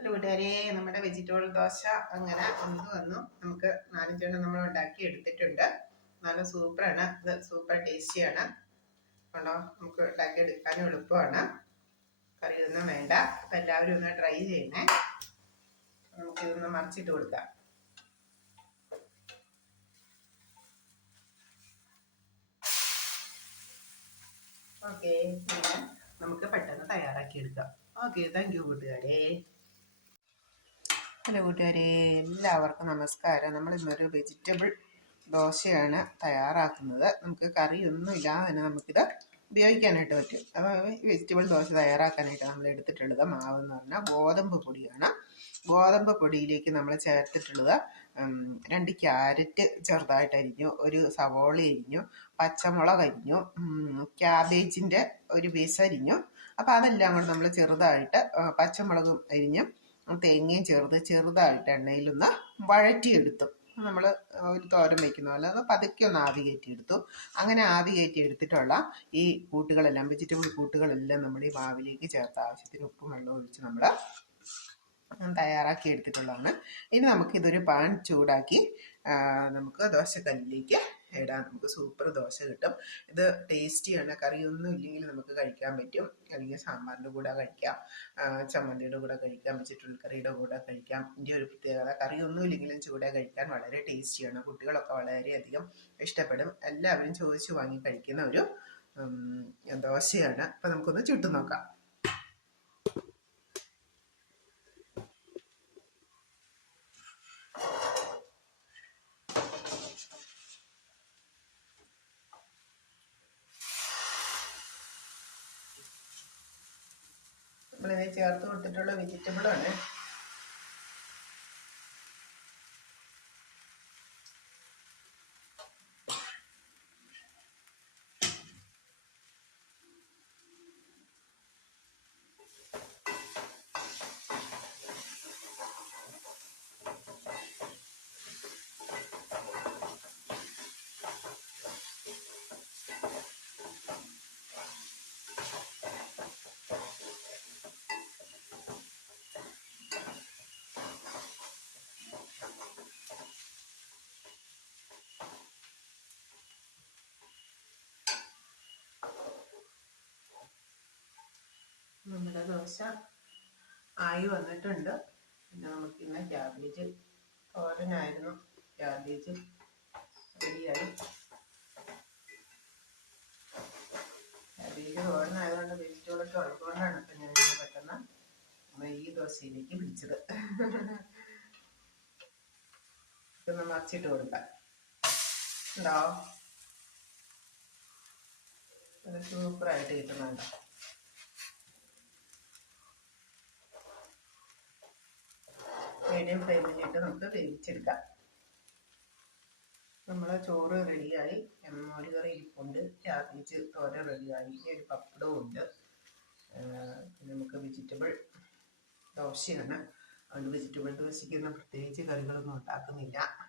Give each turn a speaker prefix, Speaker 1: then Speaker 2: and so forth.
Speaker 1: Hello നമ്മുടെ vegetable dosa അങ്ങനെ വന്നു വന്നു. നമുക്ക് നാലഞ്ചെണ്ണം നമ്മൾ ഉണ്ടാക്കി എടുത്തിട്ടുണ്ട്. നല്ല സൂപ്പറാണ്. ഇത് സൂപ്പർ ടേസ്റ്റിയാണ്. കണ്ടോ നമുക്ക് ഉണ്ടാക്കി എടുക്കാനും എളുപ്പമാണ്. കറിയൊന്നും വേണ്ട. അപ്പം എല്ലാവരും ഒന്ന് ട്രൈ ചെയ്യണേ. നമുക്കിതൊന്ന് മറിച്ചിട്ട് കൊടുക്കാം. ഓക്കെ നമുക്ക് പെട്ടെന്ന് തയ്യാറാക്കി എടുക്കാം ഓക്കെ താങ്ക് യു കൂട്ടുകാരെ. ഹലോ കൂട്ടുകാരെ എല്ലാവർക്കും നമസ്കാരം. നമ്മൾ ഇന്നൊരു വെജിറ്റബിൾ ദോശയാണ് തയ്യാറാക്കുന്നത്. നമുക്ക് കറിയൊന്നും ഇല്ലാതെ തന്നെ നമുക്കിത് ഉപയോഗിക്കാനായിട്ട് പറ്റും. അപ്പോൾ വെജിറ്റബിൾ ദോശ തയ്യാറാക്കാനായിട്ട് നമ്മൾ എടുത്തിട്ടുള്ളത് മാവ് എന്ന് പറഞ്ഞാൽ ഗോതമ്പ് പൊടിയാണ്. ഗോതമ്പ് പൊടിയിലേക്ക് നമ്മൾ ചേർത്തിട്ടുള്ളത് രണ്ട് ക്യാരറ്റ് ചെറുതായിട്ട് അരിഞ്ഞു ഒരു സവോള അരിഞ്ഞു പച്ചമുളക് അരിഞ്ഞു ക്യാബേജിന്റെ ഒരു പീസ് അരിഞ്ഞു. അപ്പോൾ അതെല്ലാം കൂടെ നമ്മൾ ചെറുതായിട്ട് പച്ചമുളകും അരിഞ്ഞു തേങ്ങയും ചേർത്ത് ചെറുതായിട്ട് എണ്ണയിലൊന്ന് വഴറ്റിയെടുത്തു. നമ്മൾ ഒരു തോരം വയ്ക്കുന്ന പോലെ അത് പതുക്കെ ഒന്ന് ആവി കയറ്റിയെടുത്തു. അങ്ങനെ ആവി കയറ്റി എടുത്തിട്ടുള്ള ഈ കൂട്ടുകളെല്ലാം വെജിറ്റബിൾ കൂട്ടുകളെല്ലാം നമ്മൾ ഈ മാവിലേക്ക് ചേർത്ത് ആവശ്യത്തിന് ഉപ്പും വെള്ളവും ഒഴിച്ച് നമ്മൾ തയ്യാറാക്കി എടുത്തിട്ടുള്ളതാണ് ഇനി നമുക്ക് ഇതൊരു പാൻ ചൂടാക്കി നമുക്ക് ദോശ ദോശക്കല്ലിലേക്ക് ഇടാം. നമുക്ക് സൂപ്പർ ദോശ കിട്ടും. ഇത് ടേസ്റ്റിയാണ് കറിയൊന്നും ഇല്ലെങ്കിൽ നമുക്ക് കഴിക്കാൻ പറ്റും. അല്ലെങ്കിൽ സാമ്പാറിന്റെ കൂടെ കഴിക്കാം. ചമ്മന്തിയുടെ കൂടെ കഴിക്കാം. വെജിറ്റബിൾ കറിയുടെ കൂടെ കഴിക്കാം. ഇതിന്റെ ഒരു പ്രത്യേകത കറിയൊന്നും ഇല്ലെങ്കിലും ചൂടെ കഴിക്കാൻ വളരെ ടേസ്റ്റിയാണ് കുട്ടികളൊക്കെ വളരെയധികം ഇഷ്ടപ്പെടും. എല്ലാവരും ചോദിച്ചു വാങ്ങി കഴിക്കുന്ന ഒരു ദോശയാണ്. അപ്പം നമുക്കൊന്ന് ചുട്ടു നോക്കാം. നമ്മളിത് ചേർത്ത് കൊടുത്തിട്ടുള്ള വെജിറ്റബിളാണ് നമ്മുടെ ദോശ ആയി വന്നിട്ടുണ്ട്. പിന്നെ നമുക്ക് ഇന്ന് ക്യാബേജ് തോരനായിരുന്നു ക്യാബേജ് റെഡിയായി ക്യാബേജ് തോരനായതുകൊണ്ട് വെജിറ്റബിളൊക്കെ ഉള്ളതുകൊണ്ടാണ് ഇപ്പം ഞാൻ പെട്ടെന്ന് ഈ ദോശയിലേക്ക് പിടിച്ചത് ഇതൊന്ന് മറിച്ചിട്ട് കൊടുക്കാം. ഉണ്ടോ? സൂപ്പറായിട്ട് കിട്ടുന്നുണ്ടോ. മീഡിയം ഫ്ലെയിമിലിട്ട് നമുക്ക് വേവിച്ചെടുക്കാം. നമ്മളെ ചോറ് റെഡിയായി മോര് കറി ഇരിപ്പുണ്ട്. ക്യാബേജ് തോര റെഡിയായി ഒരു പപ്പടവും ഉണ്ട്. നമുക്ക് വെജിറ്റബിൾ ദോശയാണ്. അതുകൊണ്ട് വെജിറ്റബിൾ ദോശയ്ക്ക് പ്രത്യേകിച്ച് കറികളൊന്നും ഉണ്ടാക്കുന്നില്ല.